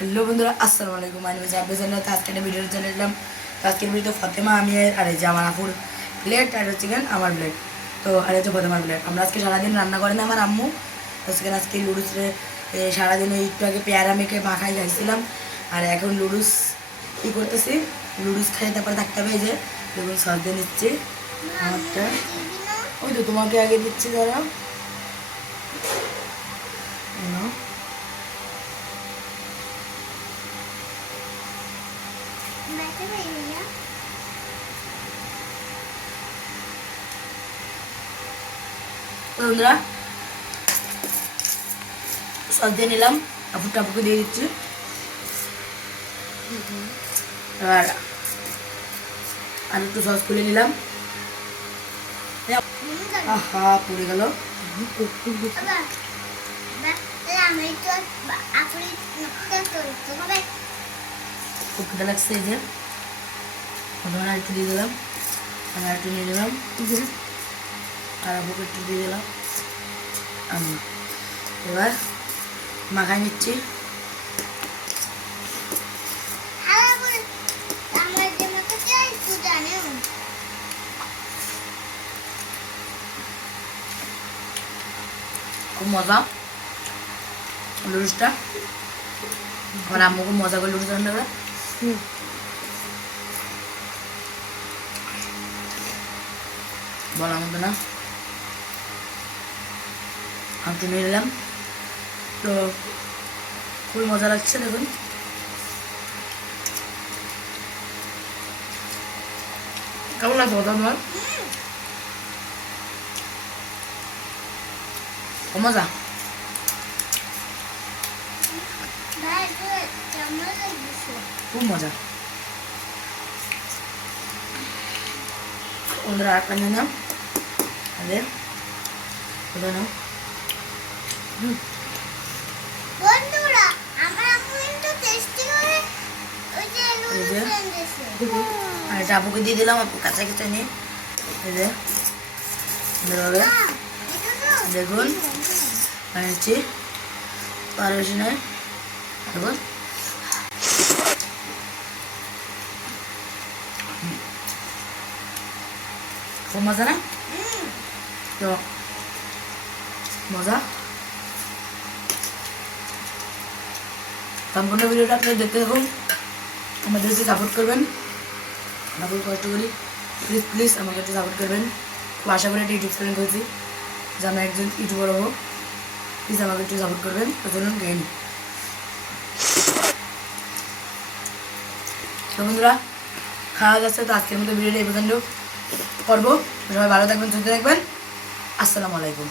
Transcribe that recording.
Hello বন্ধুরা, আসসালামু আলাইকুম। আমি জান্নাত। আজকে একটা ভিডিও চলে এলাম। আজকের ভিডিও ফাতেমা, আমি আর এই যে আমার আপুর প্লেট, আর হচ্ছে আমার প্লেট। তো আর হচ্ছে ফাতেমার প্লেট। আমরা আজকে সারাদিন রান্না করেন আমার আম্মু। আজকে লুডুসে সারাদিন একটু আগে পেয়ারা মেখে মাখাই খাইছিলাম। আর এখন লুডুস কী করতেছি, লুডুস খাই তারপরে থাকতে হবে। এই যে দেখুন সস দিয়ে নিচ্ছি আমারটা। ওই তো তোমাকে আগে দিচ্ছি, ধরো বন্ধুরা, সস দিয়ে নিলাম, আপুর টাপুকে দিয়ে দিচ্ছি। আর একটু সস খুলে নিলাম। আহা, পড়ে গেল। খুব খিদে লাগছে। এই যে প্রথমে একটু দিয়ে দিলাম, আমি একটু নিয়ে নিলাম, আর আপুকে একটু দিয়ে দিলাম। আমি এবার মাখাই নিচ্ছি। খুব মজা লুডুসটা। আমার আম্মু খুব মজা করে লুডুস রান্না করে। বলার মতো না। আমি তো নিয়ে নিলাম, তো খুবই মজা লাগছে। দেখুন কেমন লাগছে কথা তোমার? খুব মজা। খুব মজা। বন্ধুরা আর নিয়ে নাও, আরে ওটা নাও। আর এটা আপুকে দিয়ে দিলাম, আপু কাঁচা কাঁচা নিয়ে। এই যে দেখুন বানিয়েছি, আর বেশি নয়। দেখুন খুব মজা না? তো মজা। সম্পূর্ণ ভিডিওটা আপনারা দেখতে থাকুন, আমাদেরকে সাপোর্ট করবেন। আমরা খুব কষ্ট করি, প্লিজ প্লিজ আমাকে একটু সাপোর্ট করবেন। খুব আশা করি একটা ইউটিউব চ্যানেল করেছি যে আমি একজন ইউটিউবার হবো। প্লিজ আমাকে একটু সাপোর্ট করবেন। তো চলুন গেম। তো বন্ধুরা, খাওয়া যাচ্ছে। তো আজকের মতো ভিডিওটা এই পর্যন্ত করবো। সবাই ভালো থাকবেন, সুস্থ থাকবেন। আসসালামু আলাইকুম।